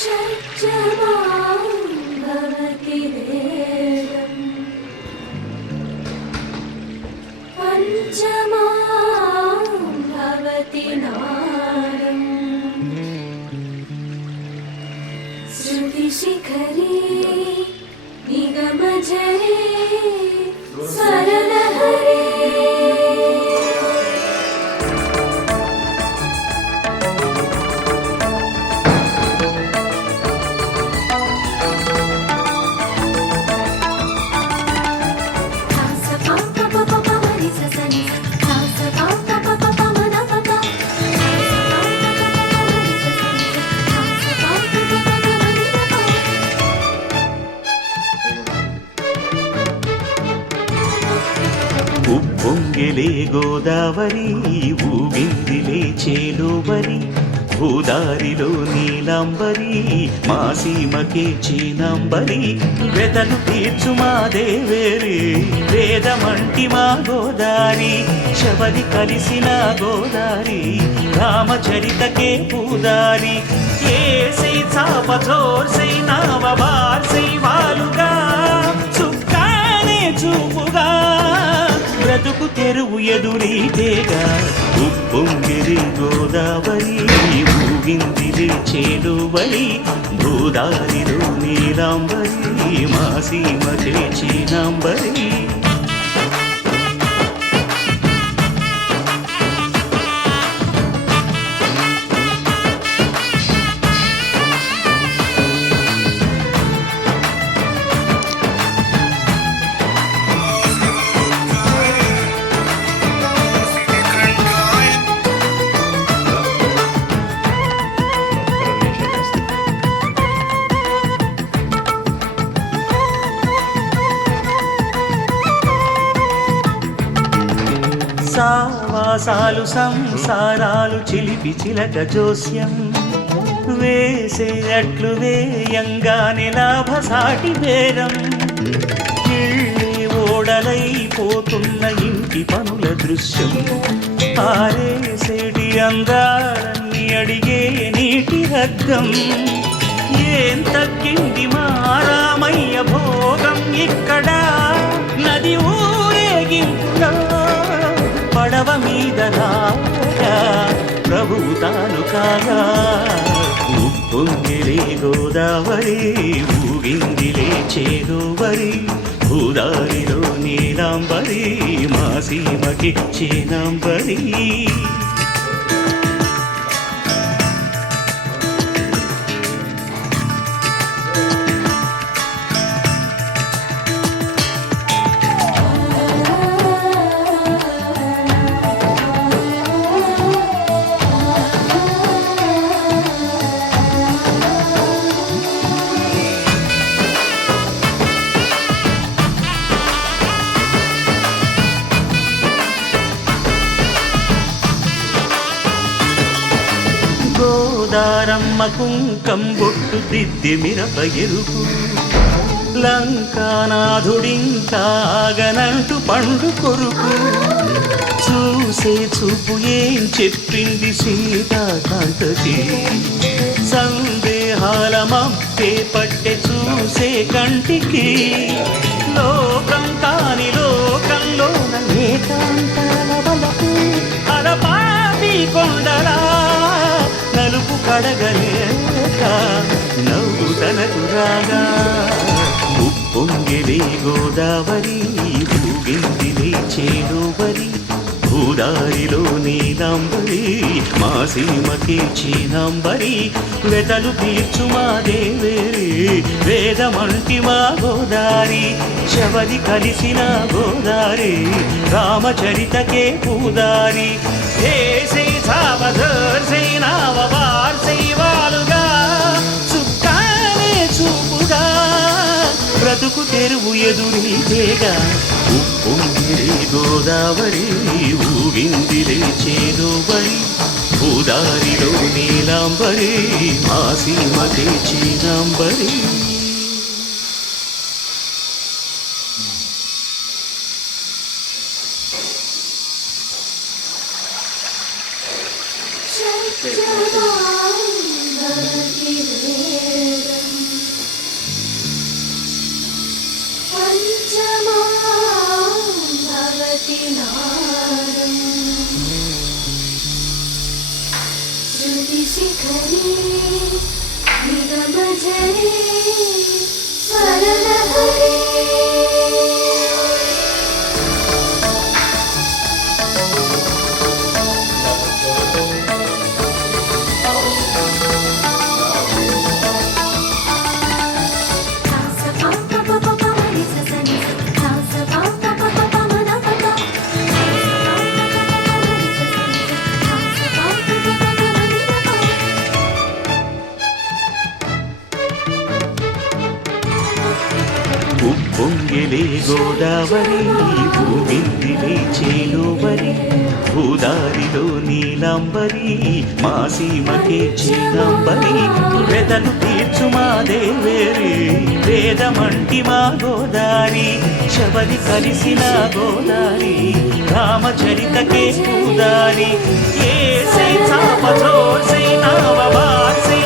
షట్జమాం భవతి వేదం పంచమాం భవతి నాదం శృతిశిఖరే నిగమజరే స్వరలహరే ఉప్పొంగిలే గోదావరి ఊగిందిలే చేలోవరి భూదారిలో నీలాంబరి మా సీమకే చీనాంబరి వెతలు తీర్చు మా దేవేరి వేదమంటి మా గోదారి శబరి కలిసిన గోదారి రామచరితకే పూదారి ఏసై చాపచోర్సై నావబార్సై వాలుగా చుక్కానే చూపుగా బ్రతుకు తెరువు ఎదురీతేగా ఉప్పొంగిరి గోదావరి ఊగిందిరి చేలువరి భూదారిలో నీలాంబరి మా సీమకే చీనాంబరి సావాసాలు సంసారాలు చిలిపి చిలక జోస్యం వేసేటట్లు వేయంగానే లాభసాటి బేరం ఇళ్ళి ఓడలైపోతున్న ఇంటి పనుల దృశ్యం ఆరేసేటి అందాలన్నీ అడిగే నీటి రగ్గం ఏం తగ్గింది మా రామయ్య భోగం ఇక్కడ నది ఊరేగింపులో పడవ మీద రాగా ప్రభువు తాను కాగా ఉప్పొంగిలే గోదావరి ఊగిందిలే చేలోవరి భూదారిలో నీలాంబరి మా సీమకి చీనాంబరి గోదారమ్మ కుంకం బొట్టు దిద్ది మిరప ఎరుపు లంకానాథుడింకాగనంటూ పండు కొరుకు చూసే చూపు ఏం చెప్పింది సీతాకాంతకి సందేహాల మప్పే పట్టె చూసే కంటికి లోకం కాని లోకంలోన ఏకాంతాల వలపు అలపాపి కొండలా నలుపు కడగలేక నవ్వు తనకు రాగా ఉప్పొంగిలే గోదావరి ఊగిందిలే చేలోవరి భూదారిలో నీలాంబరి మా సీమకే చీనాంబరి వెతలు తీర్చు మా దేవేరి వేదమంటి మా గోదారి శబరి కలిసిన గోదారి రామచరితకే పూదారి ఏసై సావధర్సై నావబార్సై వాలుగా చుక్కానే చూపుగా బ్రతుకు తెరువు ఎదురీతేగా ఉప్పొంగిలే గోదావరి ఊగిందిలే చేలోవరి భూదారిలో నీలాంబరి మా సీమకే చీనాంబరి షట్జమాం భవతి వేదం भवति नादम् श्रुतिशिखरे निगमजरे स्वरलहरे ఉప్పొంగిలే గోదావరి భూమిందిలే చేలోవరి భూదారిలో నీలాంబరి మా సీమకే చేనాంబరి వెదలు తీర్చు మా దేవేరి వేదమంటి మా గోదారి శబరి కలిసిన గోదారి రామచరితకే పూదారి ఏ సై చాప చోర్ సై నావ బార్ సై